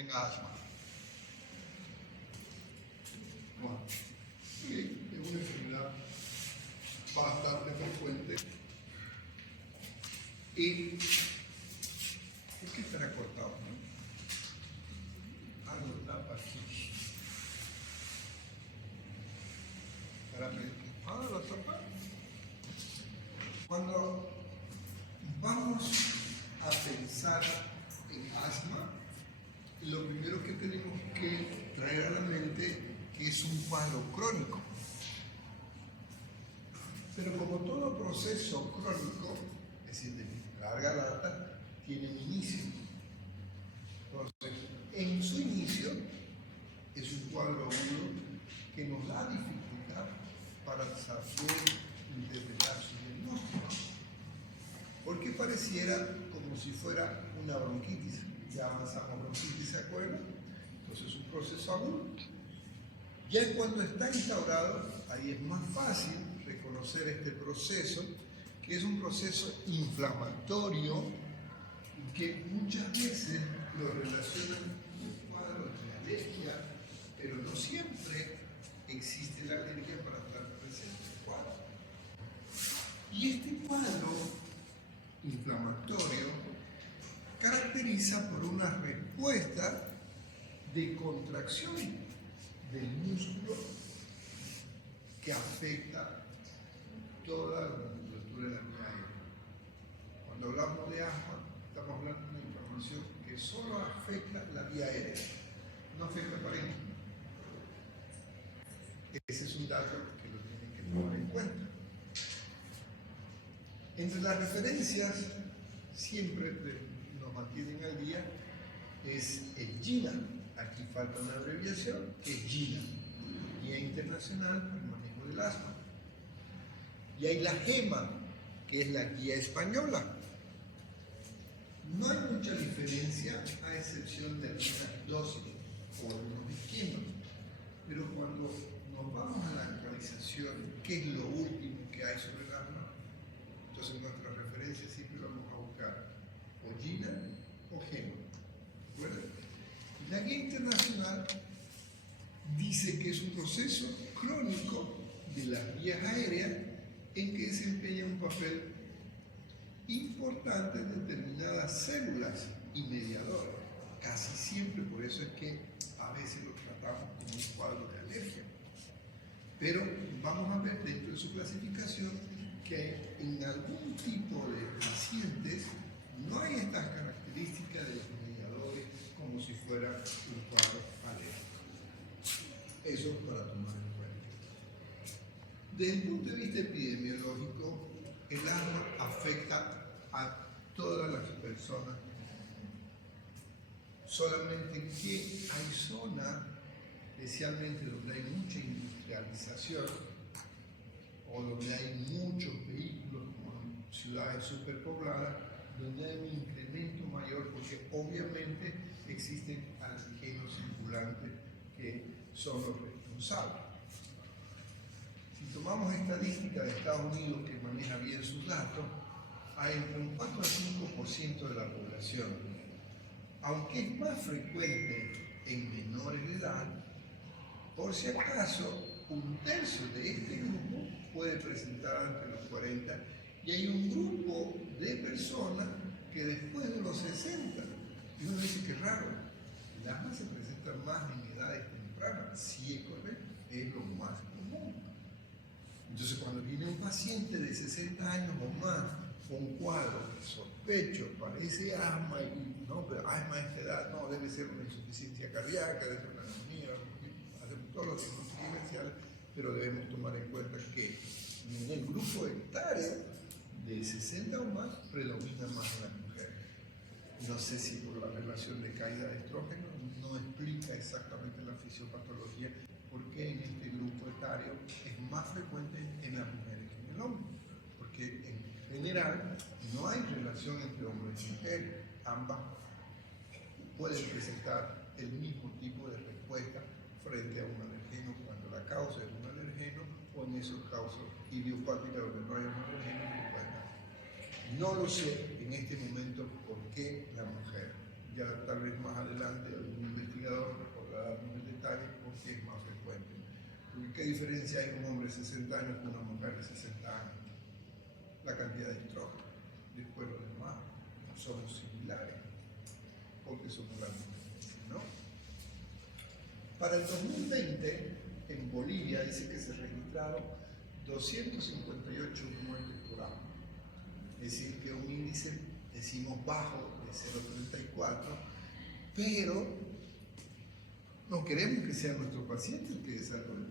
tenga asma. Bueno, es una enfermedad bastante frecuente. ¿Y por qué estará cortado? ¿No? Algo tapa aquí. Lo tapa. Cuando vamos a pensar en asma, lo primero que tenemos que traer a la mente es un cuadro crónico. Pero como todo proceso crónico, es decir, de larga data, tiene un inicio. Entonces, en su inicio, es un cuadro agudo que nos da dificultad para saber interpretar su diagnóstico. Porque pareciera como si fuera una bronquitis. Ya avanzamos bronquitis, ¿se acuerdan? Entonces es un proceso agudo. Ya cuando está instaurado, ahí es más fácil reconocer este proceso, que es un proceso inflamatorio que muchas veces lo relacionan con cuadros de alergia, pero no siempre existe la alergia para estar presente en el cuadro. Y este cuadro inflamatorio caracteriza por una respuesta de contracción del músculo que afecta toda la musculatura de la vía aérea. Cuando hablamos de asma, estamos hablando de una inflamación que solo afecta la vía aérea, no afecta el parénquima. Ese es un dato que lo tienen que tomar en cuenta. Entre las referencias, siempre nos mantienen al día, es el GINA. Aquí falta una abreviación, que es GINA, Guía Internacional para el Manejo del Asma. Y hay la GEMA, que es la Guía Española. No hay mucha diferencia, a excepción de algunas dosis o algunos esquemas. Pero cuando nos vamos a la actualización, ¿qué es lo último que hay sobre el asma? Entonces nuestra referencia siempre vamos a buscar o GINA o GEMA. ¿De acuerdo? La Guía Internacional dice que es un proceso crónico de las vías aéreas en que desempeña un papel importante en determinadas células y mediadores. Casi siempre, por eso es que a veces lo tratamos como un cuadro de alergia. Pero vamos a ver dentro de su clasificación que en algún tipo de pacientes no hay estas características de los mediadores como si fuera un cuadro alérgico. Eso es para tomar en cuenta. Desde el punto de vista epidemiológico, el asma afecta a todas las personas, solamente que hay zonas, especialmente donde hay mucha industrialización o donde hay muchos vehículos, como en ciudades superpobladas, donde hay un incremento mayor porque obviamente existen antígenos circulantes que son los responsables. Si tomamos estadísticas de Estados Unidos, que maneja bien sus datos, hay entre un 4 al 5% de la población. Aunque es más frecuente en menores de edad, por si acaso, un tercio de este grupo puede presentar entre los 40 y hay un grupo de personas que después de los 60, y uno dice que es raro, el asma se presenta más en edades tempranas, sí es correcto, es lo más común. Entonces cuando viene un paciente de 60 años o más con un cuadro que sospecho parece asma, y no, pero asma a esta edad, no, debe ser una insuficiencia cardíaca, debe ser una neumonía, hacemos todos los diagnósticos diferenciales, pero debemos tomar en cuenta que en el grupo etario de 60 o más predomina más en las mujeres. No sé si por la relación de caída de estrógeno no explica exactamente la fisiopatología, porque en este grupo etario es más frecuente en las mujeres que en el hombre, porque en general no hay relación entre hombres y mujeres, ambas pueden presentar el mismo tipo de respuesta frente a un alergeno cuando la causa es un alergeno o en esos casos idiopáticos donde no hay un alergeno. No lo sé en este momento por qué la mujer. Ya tal vez más adelante algún investigador recordará algún detalle porque es más frecuente. Porque ¿qué diferencia hay un hombre de 60 años con una mujer de 60 años? La cantidad de estrógenos. Después los demás somos similares porque somos la misma especie, ¿no? Para el 2020 en Bolivia dice que se registraron 258 muertes por año. Es decir, que un índice, decimos, bajo de 0,34, pero no queremos que sea nuestro paciente el que desarrolle.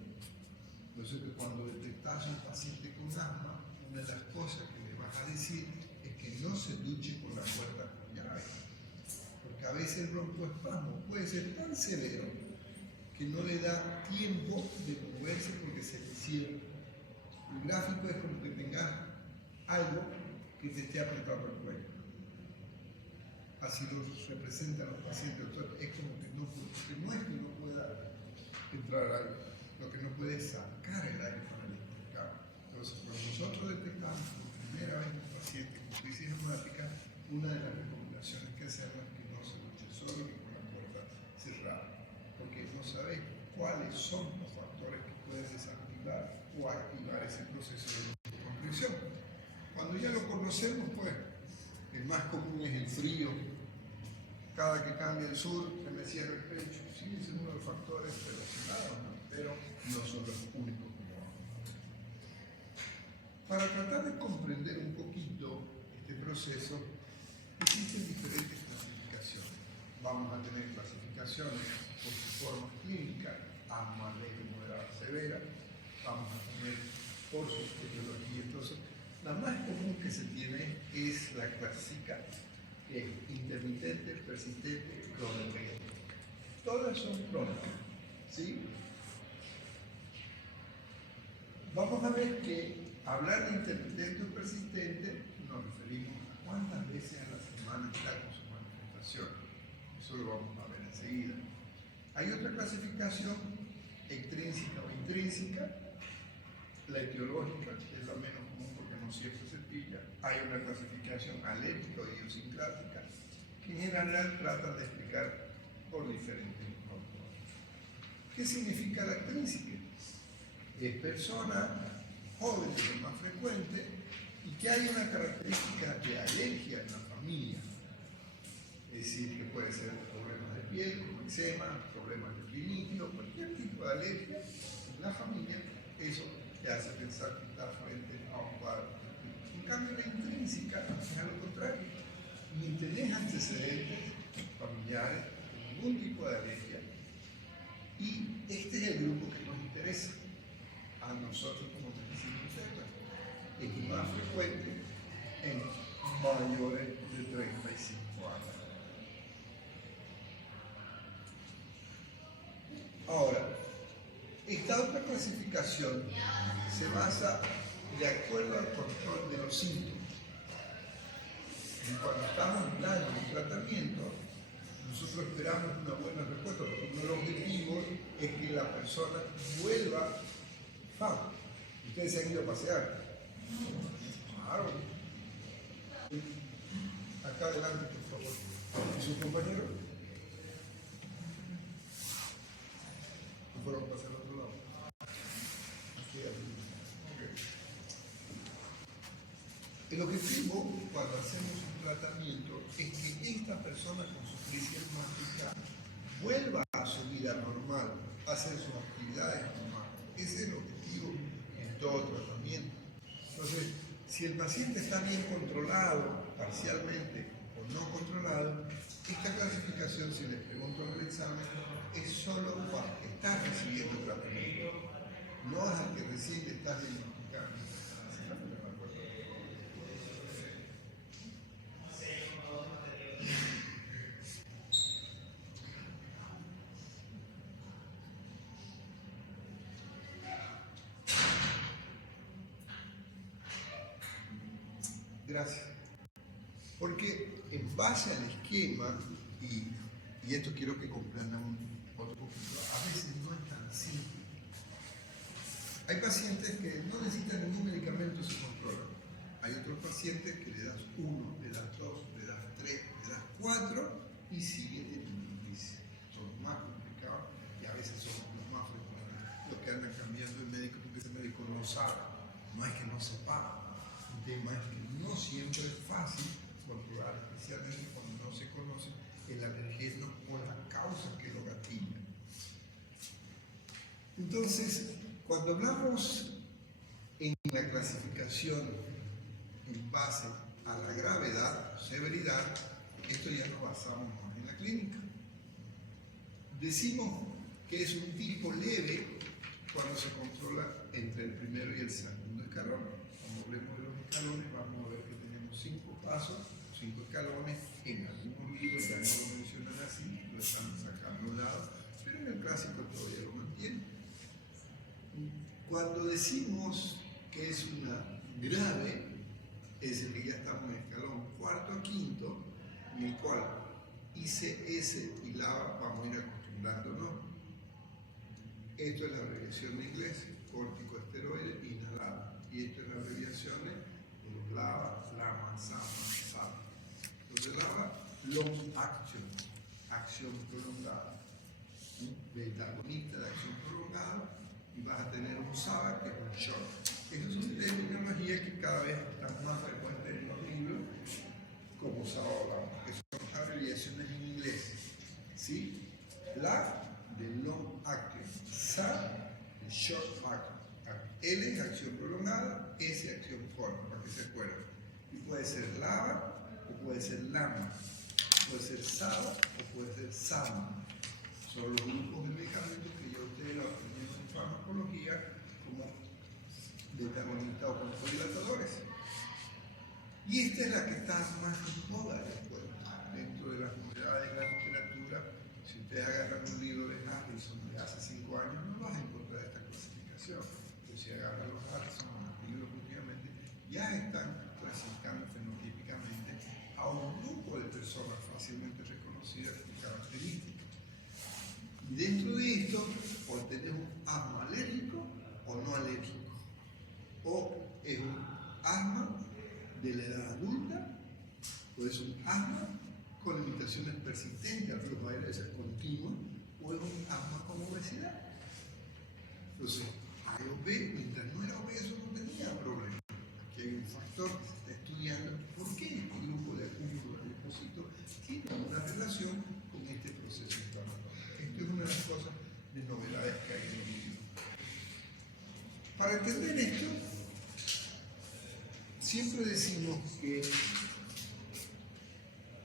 Entonces, que cuando detectas a un paciente con asma, una de las cosas que le vas a decir es que no se duche con la puerta con llave. Porque a veces el broncoespasmo puede ser tan severo que no le da tiempo de moverse porque se le cierra. El gráfico es como que tengas algo que te esté apretando el cuello. Así lo representan los pacientes. Es como que no es que no pueda entrar aire, lo que no puede es sacar el aire para el intercambio. Entonces, cuando nosotros detectamos por primera vez un paciente con crisis neumática, una de las recomendaciones que hacemos es que no se duche solo ni con la puerta cerrada, porque no sabes cuáles son los factores que pueden desactivar o activar ese proceso de compresión. Cuando ya lo conocemos, pues, el más común es el frío. Cada que cambia el sur, se me cierra el pecho. Sí, es uno de los factores relacionados, ¿no? Pero no son los únicos como vamos. Para tratar de comprender un poquito este proceso, existen diferentes clasificaciones. Vamos a tener clasificaciones por su forma clínica, asma leve, moderada, severa. Vamos a tener por su etiología. Entonces, la más común que se tiene es la clásica, que es intermitente, persistente, crónica. Todas son crónicas, ¿sí? Vamos a ver que hablar de intermitente o persistente nos referimos a cuántas veces a la semana está con su manifestación. Eso lo vamos a ver enseguida. Hay otra clasificación, extrínseca o intrínseca. La etiológica es la menos común porque no siempre se pilla. Hay una clasificación alérgica o idiosincrática que en general tratan de explicar por diferentes autores. ¿Qué significa la extrínseca? Es persona joven, es lo más frecuente, y que hay una característica de alergia en la familia. Es decir, que puede ser problemas de piel, como eczema, problemas de rinitis, cualquier tipo de alergia en la familia. Eso te hace pensar que está frente a un cuadro. En cambio, la intrínseca es a lo contrario. Ni tenés antecedentes familiares de ningún tipo de alergia. Y este es el grupo que nos interesa a nosotros como medicina interna. Es más frecuente en mayores de 35 años. Ahora, esta otra clasificación se basa de acuerdo al control de los síntomas. Y cuando estamos dando un tratamiento, nosotros esperamos una buena respuesta, porque uno de los objetivos es que la persona vuelva a. Ustedes se han ido a pasear. Claro. Acá adelante, por favor. ¿Y sus compañeros? ¿Fueron a pasar al otro lado? El objetivo cuando hacemos un tratamiento es que esta persona con su crisis asmática vuelva a su vida normal, a hacer sus actividades normales. Ese es el objetivo en todo tratamiento. Entonces, si el paciente está bien controlado, parcialmente o no controlado, esta clasificación, si les pregunto en el examen, es solo para el que está recibiendo tratamiento, no es al que recién estás diagnosticando. Gracias. Porque en base al esquema, y esto quiero que comprendan otro poquito, a veces no es tan simple. Hay pacientes que no necesitan ningún medicamento y se controlan. Hay otros pacientes que le das 1, le das 2, le das 3, le das 4 y sigue teniendo crisis. Son los más complicados y a veces son los más frecuentes. Los que andan cambiando de médico porque ese médico no sabe, no es que no sepa. El tema es que no siempre es fácil controlar, especialmente cuando no se conoce el alergeno o la causa que lo gatilla. Entonces, cuando hablamos en la clasificación en base a la gravedad o severidad, esto ya nos basamos más en la clínica. Decimos que es un tipo leve cuando se controla entre el primero y el segundo escalón. Cuando hablemos de los escalones, vamos a ver que tenemos 5 pasos, 5 escalones. En algunos libros ya no lo mencionan así, lo están sacando a un lado, pero en el clásico todavía lo mantienen. Cuando decimos que es una grave, es decir, que ya estamos en el escalón cuarto a quinto, en el cual ICS y LAVA vamos a ir acostumbrándonos. Esto es la abreviación de inglés, corticosteroide inhalado. Y esto es la abreviación de los LAVA, LAMA, SAMA, SAP. Entonces LAVA, long action, acción prolongada. Beta-agonista de acción prolongada. Y vas a tener un SABA que es un short. Estas son terminologías que cada vez están más frecuentes en los libros, como SABA hablamos, que son abreviaciones en inglés. ¿Sí? La de long action, SAB de short action. L es acción prolongada, S acción corta, para que se acuerden. Y puede ser LAVA o puede ser LAMA, puede ser SABA o puede ser SAMA. Son los grupos de medicamentos que ya ustedes lo aprendieron en farmacología como beta-agonistas o broncodilatadores. Y esta es la que está más en moda después, dentro de las novedades de la literatura. Si ustedes agarran un libro de Harrison de hace 5 años, no vas a encontrar esta clasificación. Pero si agarran los Harrison, los libros últimamente, ya están clasificando fenotípicamente a un grupo de personas fácilmente reconocidas por características. Y dentro de esto, o tenés un asma alérgico o no alérgico, o es un asma de la edad adulta, o es un asma con limitaciones persistentes al flujo aéreo continuo, o es un asma con obesidad. Entonces, A o B, mientras no era obeso, no tenía problema. Aquí hay un factor que se está estudiando. ¿Por qué este grupo de acúmulo de linfocitos tiene una relación con este proceso inflamatorio? Esto es una de las cosas de novedades que hay en el libro. Para entender esto, siempre decimos que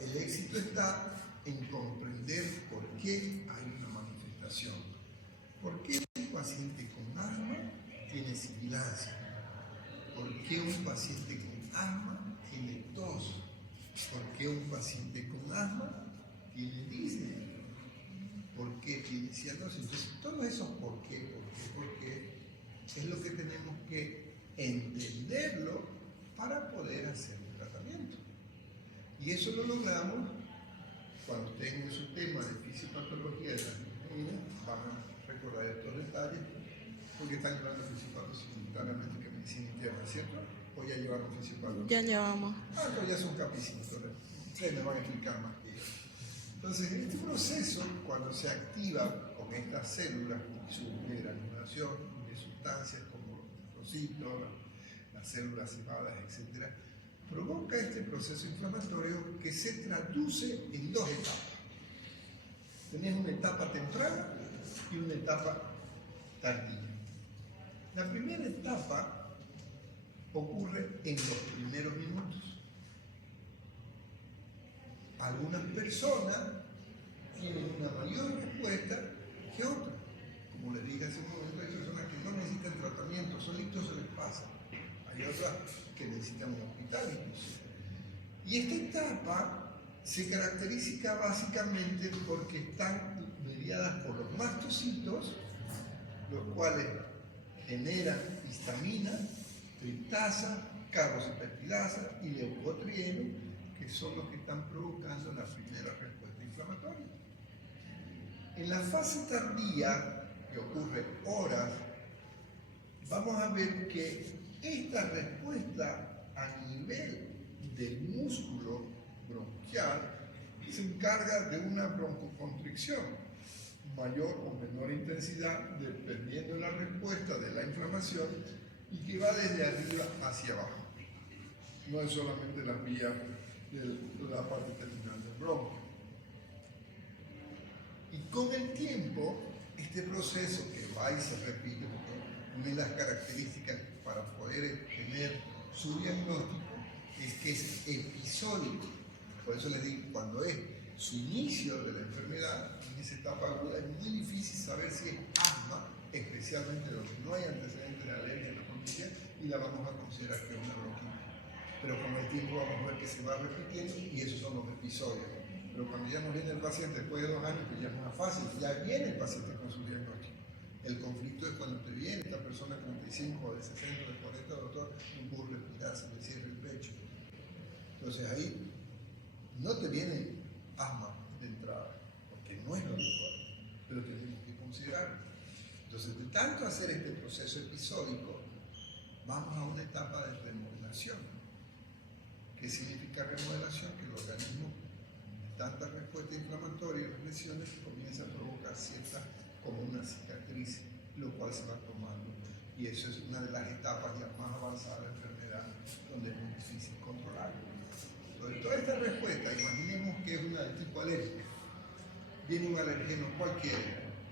el éxito está en comprender por qué hay una manifestación. ¿Por qué un paciente con asma tiene sibilancia? ¿Por qué un paciente con asma tiene tos? ¿Por qué un paciente con asma tiene disnea? ¿Por qué tiene cianosis? Entonces, todos esos por qué es lo que tenemos que entenderlo para poder hacer un tratamiento. Y eso lo logramos cuando tengan su tema de fisiopatología de las medicinas, van a recordar estos detalles, porque están llevando fisiopatología simultáneamente que medicina interna, ¿cierto? ¿O ya llevaron fisiopatología? Ya llevamos. Pero ya son capítulos, ustedes me van a explicar más que yo. Entonces, este proceso, cuando se activa con estas células y su granulación de sustancias como los leucocitos, las células cebadas, etc., provoca este proceso inflamatorio que se traduce en 2 etapas. Tenés una etapa temprana y una etapa tardía. La primera etapa ocurre en los primeros minutos. Algunas personas tienen una mayor respuesta que otras. Como les dije hace un momento, hay personas que no necesitan tratamiento, solitos se les pasa. Hay otras que necesitan un hospital inclusive. Y esta etapa se caracteriza básicamente porque están mediadas por los mastocitos, los cuales generan histamina, triptasa, carboxipeptidasa y leucotrieno, que son los que están provocando la primera respuesta inflamatoria. En la fase tardía, que ocurre horas, vamos a ver que esta respuesta a nivel del músculo bronquial se encarga de una broncoconstricción, mayor o menor intensidad, dependiendo de la respuesta de la inflamación, y que va desde arriba hacia abajo. No es solamente la vía de la parte terminal del bronco. Y con el tiempo, este proceso que va y se repite, porque una de las características para poder tener su diagnóstico es que es episódico. Por eso les digo, cuando es su inicio de la enfermedad, en esa etapa aguda, es muy difícil saber si es asma, especialmente donde no hay antecedentes de alergia en la familia, y la vamos a considerar que es una bronquitis. Pero con el tiempo vamos a ver que se va repitiendo y esos son los episodios. Pero cuando ya nos viene el paciente después de 2 años, pues ya es más fácil, ya viene el paciente con su diagnóstico. El conflicto es cuando te viene esta persona de 35, de 60, de 40, doctor, no pudo respirar, se le cierra el pecho. Entonces ahí no te viene asma de entrada, porque no es lo habitual, pero tenemos que considerarlo. Entonces, de tanto hacer este proceso episódico, vamos a una etapa de remodelación. ¿Qué significa remodelación? Que el organismo, de tanta respuesta inflamatoria y las lesiones, comienza a provocar ciertas, como una cicatriz, lo cual se va tomando. Y eso es una de las etapas ya más avanzadas de la enfermedad, donde es muy difícil controlarlo. Entonces, toda esta respuesta, imaginemos que es una de tipo alérgica. Viene un alergeno cualquiera,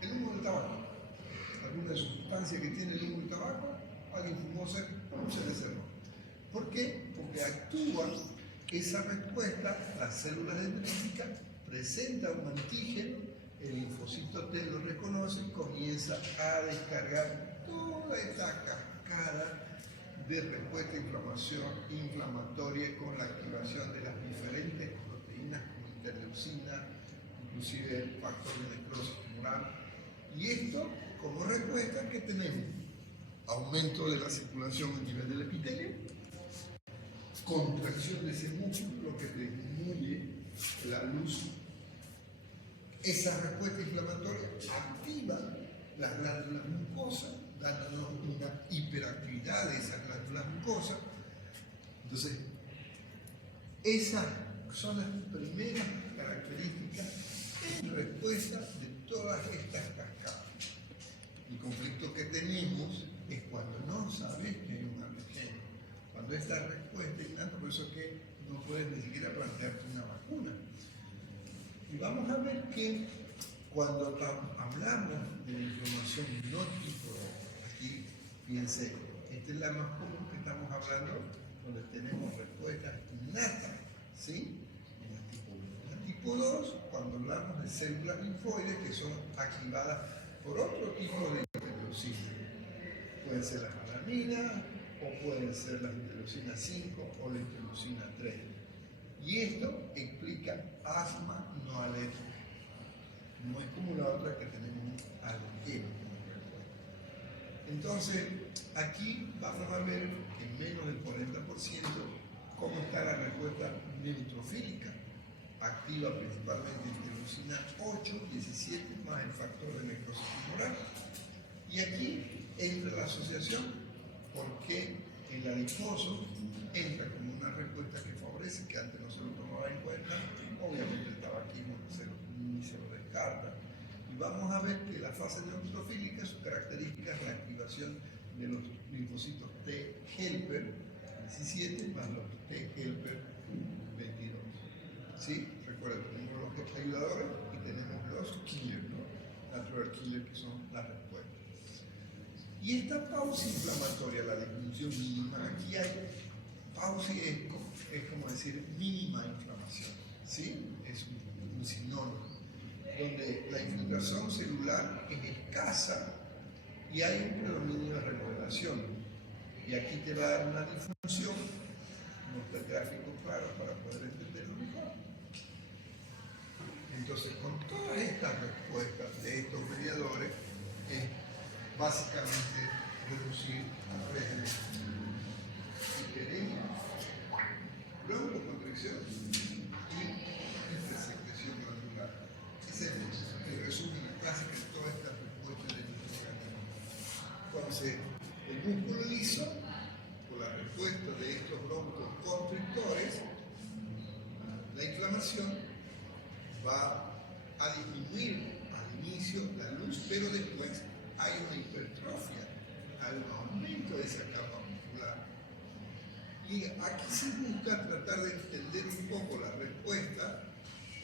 el humo del tabaco, alguna sustancia que tiene el humo del tabaco, alguien fumó, se le cerró. ¿Por qué? Porque actúa esa respuesta, las células dendríticas presentan un antígeno, el linfocito T lo reconoce y comienza a descargar toda esta cascada de respuesta inflamatoria con la activación de las diferentes proteínas como interleucina, inclusive el factor de necrosis tumoral. Y esto, como respuesta, ¿qué tenemos? Aumento de la circulación a nivel del epitelio, contracción de ese músculo que disminuye la luz. Esa respuesta inflamatoria activa las glándulas mucosas, dándonos una hiperactividad de esas glándulas mucosas. Entonces, esas son las primeras características en respuesta de todas estas cascadas. El conflicto que tenemos es cuando no sabes que hay un alergeno, cuando esta respuesta es tanto, por eso que no puedes ni siquiera plantearte una vacuna. Y vamos a ver que cuando hablamos de la inflamación no tipo 2, aquí fíjense, esta es la más común que estamos hablando, donde tenemos respuestas innatas, ¿sí? En la tipo 1. En la tipo 2, cuando hablamos de células linfoides que son activadas por otro tipo de interleucina. Pueden ser las alaminas, o pueden ser las interleucinas 5 o la interleucina 3. Y esto explica asma no alérgica. No es como la otra que tenemos un alergeno. Entonces, aquí vamos a ver en menos del 40% cómo está la respuesta neutrofílica, activa principalmente interleucina 8, 17, más el factor de necrosis tumoral. Y aquí entra la asociación, porque el adiposo entra como una respuesta que favorece, que antes no se lo tomaba en cuenta, obviamente el tabaquismo ni se lo descarta. Y vamos a ver que la fase neutrofílica, su característica es la activación de los linfocitos T helper 17 más los T helper 22. ¿Sí? Recuerden, tenemos los ayudadores y tenemos los killers, ¿no? Natural killers, que son las respuestas. Y esta pausa inflamatoria, la disminución mínima, aquí hay pausa es como decir mínima inflamación, ¿sí? Es un sinónimo, donde la infiltración celular es escasa y hay un predominio de remodelación. Y aquí te va a dar una disfunción, no está el gráfico claro para poder entenderlo mejor. Entonces, con todas estas respuestas de estos mediadores, es básicamente reducir el riesgo. Si queremos broncoconstricción y hipersecreción glandular. Ese es el resumen clásico de todas estas respuestas de nuestro organismo. Entonces, el músculo liso, por la respuesta de estos broncoconstrictores, la inflamación, va a disminuir al inicio la luz, pero después hay una hipertrofia, hay un aumento de esa capa muscular. Y aquí se busca tratar de entender un poco la respuesta,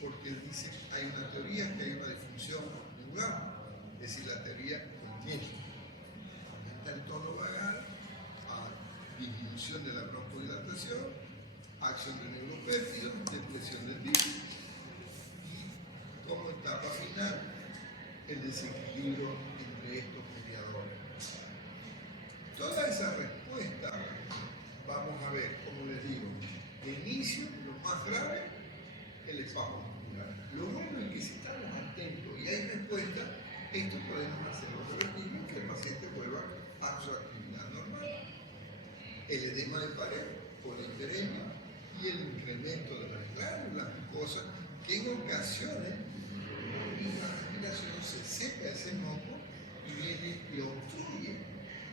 porque él dice hay una teoría que hay una disfunción neural, es decir, la teoría del tiempo. Aumenta el tono vagal, a disminución de la broncodilatación, acción de neuropéptidos, depresión del disco y como etapa final el desequilibrio entre estos mediadores. Toda esa respuesta vamos a ver, como les digo, de inicio, lo más grave, el espasmo muscular. Lo bueno es que si estamos atentos y hay respuesta, esto podemos hacerlo revertible, que el paciente vuelva a su actividad normal. El edema de pared, poliemia y el incremento de las glándulas mucosas, que en ocasiones en la respiración se seca ese moco y viene y obstruye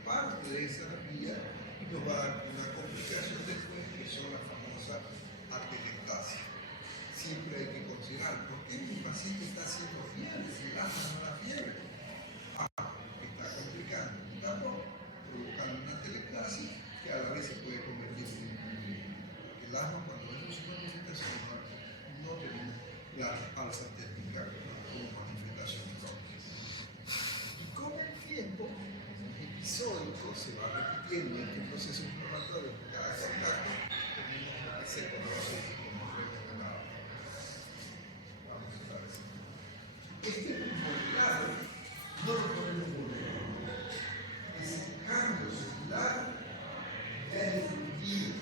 parte de esa vía y nos va a dar una complicación después, que son las famosas atelectasias. Siempre hay que considerar por qué mi paciente está haciendo fiebre, si el asma no da fiebre. Está complicando un tapón, provocando una atelectasia que a la vez se puede convertir en un. El asma, cuando vemos una manifestación, no tenemos la alza térmica como manifestación crónica. Y con el tiempo episódico se va repitiendo este proceso inflamatorio por cada contacto, tenemos lo que se conoce como remodelado. Vamos a ver. Este remodelado no lo podemos volver. Ese cambio celular es definitivo.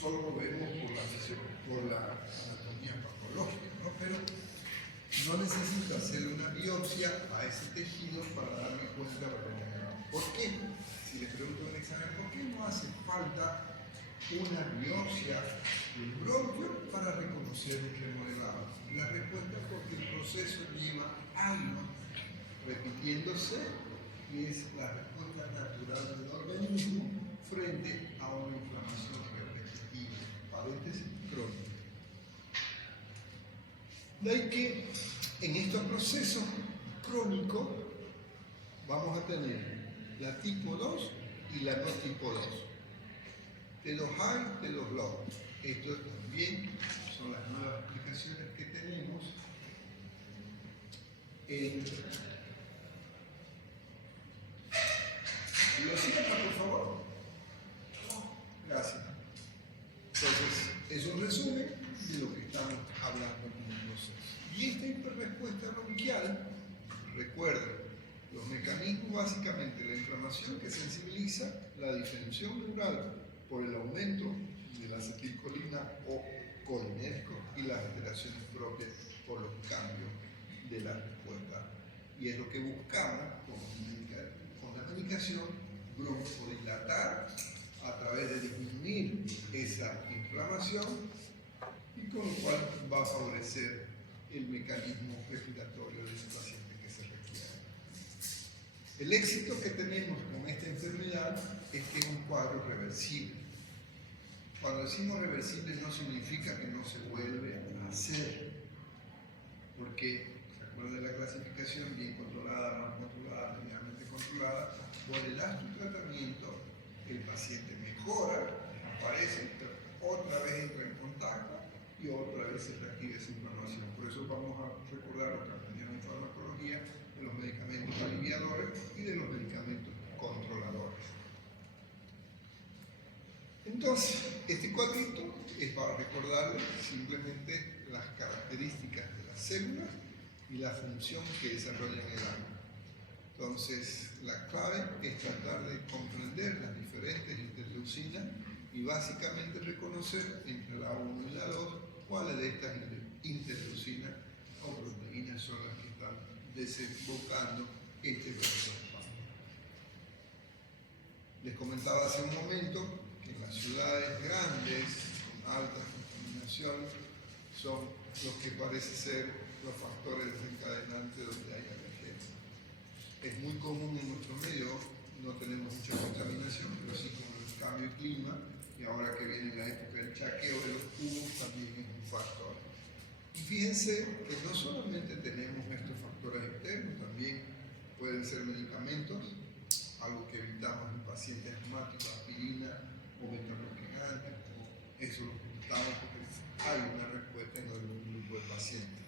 Solo lo vemos por la anatomía patológica, ¿no? Pero no necesito hacerle una biopsia a ese tejido para darme cuenta de lo. ¿Por qué? Si le pregunto en el examen, ¿por qué no hace falta una biopsia del bronquio para reconocer el remodelado? La respuesta es porque el proceso lleva años repitiéndose y es la respuesta natural del organismo frente a una inflamación repetitiva, paréntesis crónica. De ahí que en estos procesos crónicos vamos a tener la tipo 2 y la no tipo 2. De los hay, de los low. Esto también son las nuevas aplicaciones que tenemos en. ¿Lo cierra, por favor? Gracias. Entonces, es un resumen de lo que estamos hablando en el proceso. Y esta hiperrespuesta bronquial, recuerden, los mecanismos básicamente, la inflamación que sensibiliza, la distensión neural por el aumento de la acetilcolina o colinérgico y las alteraciones propias por los cambios de la respuesta. Y es lo que buscamos con la medicación, broncodilatar a través de disminuir esa inflamación y con lo cual va a favorecer el mecanismo respiratorio de ese paciente que se requiere. El éxito que tenemos con esta enfermedad es que es un cuadro reversible. Cuando decimos reversible no significa que no se vuelve a hacer, porque se acuerda de la clasificación bien controlada, no controlada, medianamente controlada. Por el alto tratamiento el paciente mejora, aparece, pero otra vez entra en contacto y otra vez se reactiva esa inflamación. Por eso vamos a recordar lo que aprendieron en farmacología de los medicamentos aliviadores y de los medicamentos controladores. Entonces, este cuadrito es para recordarles simplemente las características de las células y la función que desarrollan en el ángulo. Entonces, la clave es tratar de comprender las diferentes interleucinas y básicamente reconocer entre la 1 y la 2 cuáles de estas interleucinas o proteínas son las que están desembocando este proceso. Les comentaba hace un momento que las ciudades grandes con alta contaminación son los que parece ser los factores desencadenantes donde hay emergencia. Es muy común en nuestro medio, no tenemos mucha contaminación, pero sí como el cambio de clima, y ahora que viene la época del chaqueo de los cubos también es un factor. Y fíjense que no solamente tenemos estos factores externos, también pueden ser medicamentos, algo que evitamos en pacientes asmáticos, aspirina o betabloqueantes, eso lo evitamos porque hay una respuesta en algún grupo de pacientes.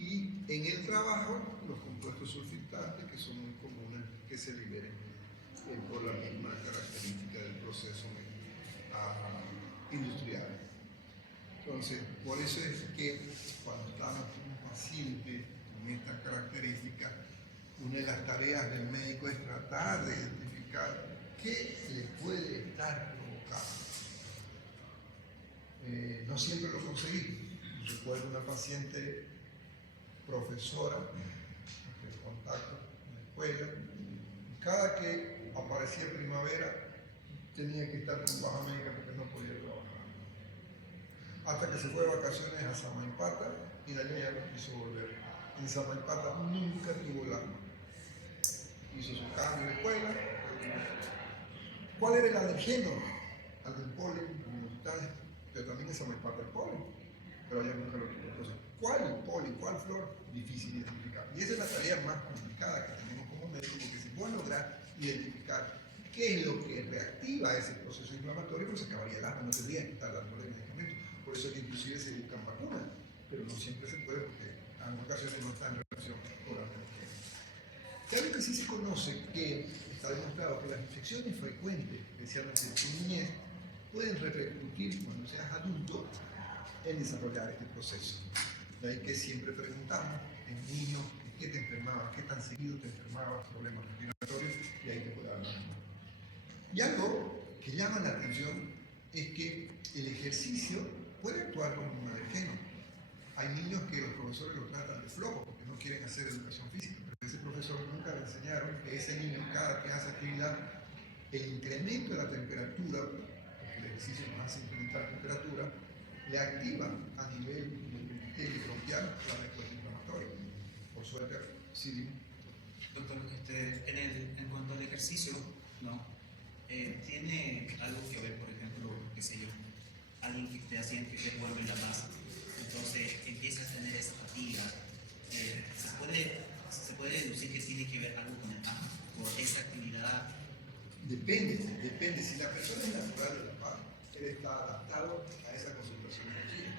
Y en el trabajo, los compuestos sulfitantes, que son muy comunes que se liberen por la misma característica del proceso industrial. Entonces, por eso es que cuando estamos con un paciente con estas características, una de las tareas del médico es tratar de identificar qué le puede estar provocando. No siempre lo conseguí. Recuerdo una paciente profesora de contacto en la escuela, y cada que aparecía primavera tenía que estar con baja médica porque no podía trabajar. Hasta que se fue de vacaciones a Samaipata y la niña ya no quiso volver. En Samaipata nunca tuvo el alma. Hizo su cambio de escuela. ¿Cuál era el alergeno? Al del polen, pero también en Samaipata el polen, pero ella nunca lo tuvo. Entonces, ¿cuál polen, cuál flor? Difícil de identificar. Y esa es la tarea más complicada que tenemos como médicos, porque se puede lograr identificar qué es lo que reactiva ese proceso inflamatorio, pero se acabaría el asma, no tendría que estar dándole medicamentos. Por eso es que inclusive se buscan vacunas, pero no siempre se puede porque en ocasiones no está en relación con la alergia. Claro que sí se conoce que está demostrado que las infecciones frecuentes, especialmente en tu niñez, pueden repercutir cuando seas adulto en desarrollar este proceso. De ahí que siempre preguntamos en niños qué te enfermabas, qué tan seguido te enfermabas, problemas respiratorios, y ahí te puede hablar. Y algo que llama la atención es que el ejercicio puede actuar como un alergeno. Hay niños que los profesores los tratan de flojos porque no quieren hacer educación física, pero ese profesor nunca le enseñaron que ese niño, cada que hace actividad, el incremento de la temperatura, porque el ejercicio nos hace incrementar temperatura, le activa a nivel del bronquial la respuesta inflamatoria. Por suerte, sí. Doctor, en cuanto al ejercicio, ¿no? ¿Tiene algo que ver, por ejemplo, qué sé yo, alguien que esté haciendo que se vuelve la masa, entonces empieza a tener esa fatiga? ¿Se puede deducir que tiene que ver algo con el asma, por esa actividad? Depende. Si la persona es natural de la paz, él está adaptado a esa concentración de energía.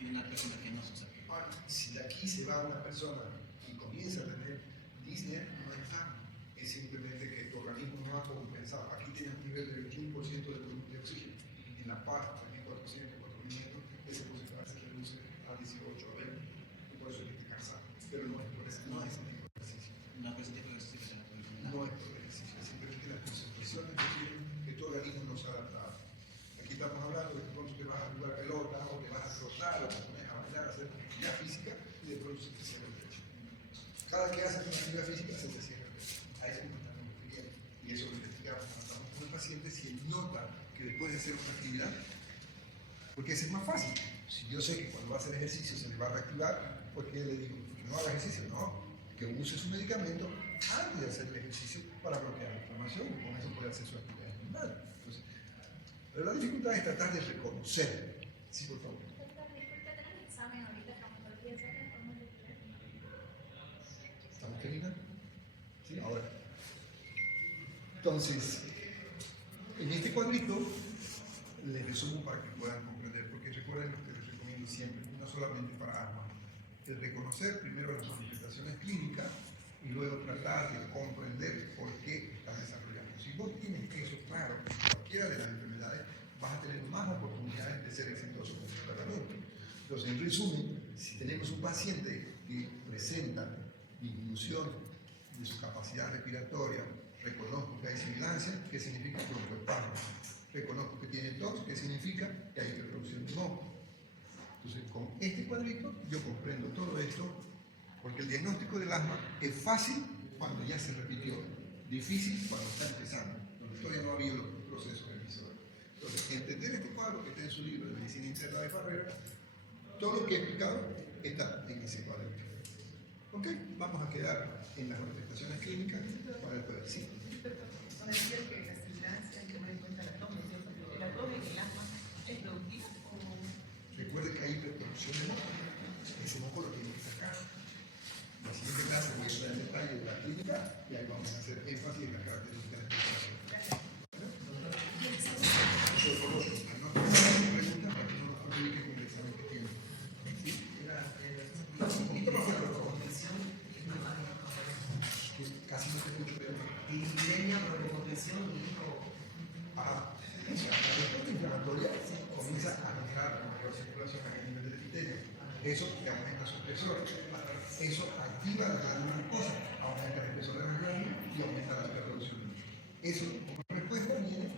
Y una persona que no se usa. Ahora, si de aquí se va una persona y comienza a tener disnea, no es asma, es simplemente que tu organismo no ha compensado. Aquí tienes un nivel del 21% de oxígeno. En la paz, 3.400, 4.500, ese porcentaje se reduce a 18 o 20. Y por eso es que te cansas. Pero no es por ese tipo de ejercicio. No, pero ese tipo de ejercicio No es por ejercicio, es simplemente las concentraciones de oxígeno que tu organismo no se ha adaptado. Aquí estamos hablando de que pronto te vas a jugar pelota, o te vas a trotar, o te pones a bailar, a hacer actividad física, y de pronto se te cierra el pecho. Cada que haces una actividad física se te cierra el pecho. A eso me estamos refiriendo. Y eso lo investigamos cuando estamos con el paciente, si él nota que después de hacer una actividad, porque ese es más fácil. Si yo sé que cuando va a hacer ejercicio se le va a reactivar, ¿por qué le digo que no haga ejercicio? No, que use su medicamento antes de hacer el ejercicio para bloquear la inflamación, y con eso puede hacer su actividad normal. Entonces, pero la dificultad es tratar de reconocer. Sí, por favor. ¿Estamos terminando? Sí, ahora. Entonces, en este cuadrito les resumo para que puedan comprender, porque recuerden lo que les recomiendo siempre, no solamente para asma, el reconocer primero las manifestaciones clínicas y luego tratar de comprender por qué están desarrollando. Si vos tienes eso claro, cualquiera de las enfermedades, vas a tener más oportunidades de ser exitoso con el tratamiento. Entonces, en resumen, si tenemos un paciente que presenta disminución de su capacidad respiratoria, reconozco que hay sibilancia, ¿qué significa broncoespasmo? reconozco que tiene tos, ¿qué significa? Que hay hiperproducción de moco. Entonces, con este cuadrito yo comprendo todo esto, porque el diagnóstico del asma es fácil cuando ya se repitió, difícil cuando está empezando, cuando todavía no ha habido los procesos emisores. Entonces, entender este cuadro que está en su libro de Medicina Interna de Farrera, todo lo que he explicado está en ese cuadrito. Ok, vamos a quedar en las manifestaciones clínicas para el jueves. Sí. Decía que la silancia hay que tomar en cuenta el abdomen, el abdomen y el asma es productivo o... Recuerde que hay hiperproducción de moco. Ese moco lo tiene que sacar. La siguiente clase voy a entrar en detalle de la clínica y ahí vamos a hacer énfasis en las características de la situación. Por favor, no te preguntas para que no lo publique con el examen que tiene. ¿Sí? Un poquito más fuerte, por favor. Casi no te escucho, pero... Ajá. La respuesta inflamatoria comienza a mejorar la mayor circulación a nivel del epitelio. Eso te aumenta su espesor. Eso activa la glándula mucosa, aumenta el espesor de la glándula y aumenta la hiperproducción. Eso, como respuesta, viene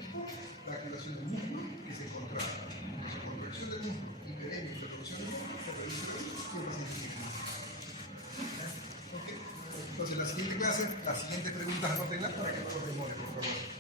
la activación del músculo que se contrae. Entonces, contracción del músculo, hiperemia y hiperproducción del músculo, porque el paciente tiene cáncer. ¿Ok? Entonces, la siguiente clase, las siguientes preguntas anótenlas para que no los demore, por favor.